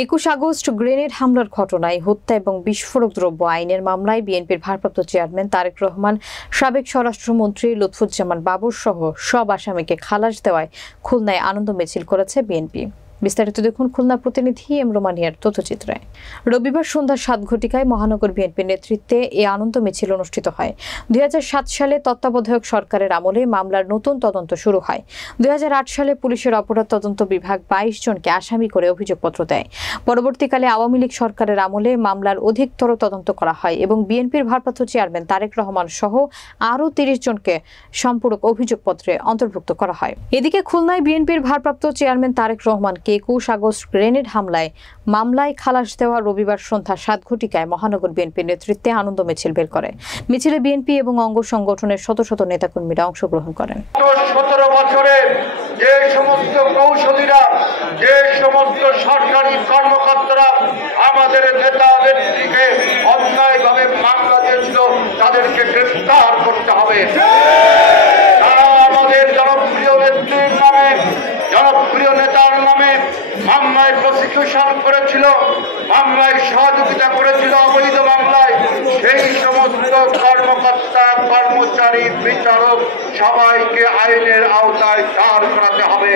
21 August grenade হামলার ঘটনায় হত্যা এবং বিস্ফোরক দ্রব্য আইনের মামলায় বিএনপির ভারপ্রাপ্ত চেয়ারম্যান তারেক রহমান, সাবেক স্বরাষ্ট্রমন্ত্রী লুৎফুজ্জামান বাবর সহ সব আসামিকে খালাস দেওয়ায় খুলনায় আনন্দ মিছিল করেছে বিএনপি। বিস্তারিত দেখুন খুলনা প্রতিনিধি এম রোমানিয়ার তথ্যচিত্রে। রবিবার সন্ধ্যা 7 ঘটিকায় মহানগর বিএনপির নেতৃত্বে এই আনন্দ মিছিল অনুষ্ঠিত হয়। 2007 সালে তত্ত্বাবধায়ক সরকারের আমলে মামলার নতুন তদন্ত শুরু হয়। 2008 সালে পুলিশের অপরাধ তদন্ত বিভাগ 22 জনকে আসামি করে অভিযোগপত্র দেয়। পরবর্তীকালে আওয়ামী লীগ সরকারের আমলে মামলার অধিকতর তদন্ত করা হয় এবং বিএনপির ভারপ্রাপ্ত চেয়ারম্যান তারেক রহমান সহ আরও 30 জনকে সম্পূরক অভিযোগপত্রে অন্তর্ভুক্ত করা হয়। এদিকে খুলনায় বিএনপির ভারপ্রাপ্ত chairman Tarique Rahman 21 August grenade মামলায় খালাস দেওয়া রবিবার সন্ধ্যা 7 ঘটিকায় মহানগর বিএনপির নেতৃত্বে আনন্দ মিছিল বের করে। মিছিলে বিএনপি এবং অঙ্গ সংগঠনের শত শত নেতাকর্মীরা অংশগ্রহণ করেন। 17 বছরে যে সমস্ত কৌশলীরা, যে সমস্ত সরকারি কর্মকর্তারা আমাদের নেতা নেত্রীকে অন্যায়ভাবে মামলা দিয়েছিল, তাদেরকে গ্রেফতার করতে হবে। তারা আমাদের জনপ্রিয় নেত্রীর নামে, জনপ্রিয় নেতার নামে মামলায় প্রসিকিউশন করেছিল, মামলায় সহযোগিতা করেছিল অবৈধ মামলায়। সেই সমস্ত কর্মকর্তা, কর্মচারী, বিচারক সবাইকে আইনের আওতায় দাঁড় করাতে হবে।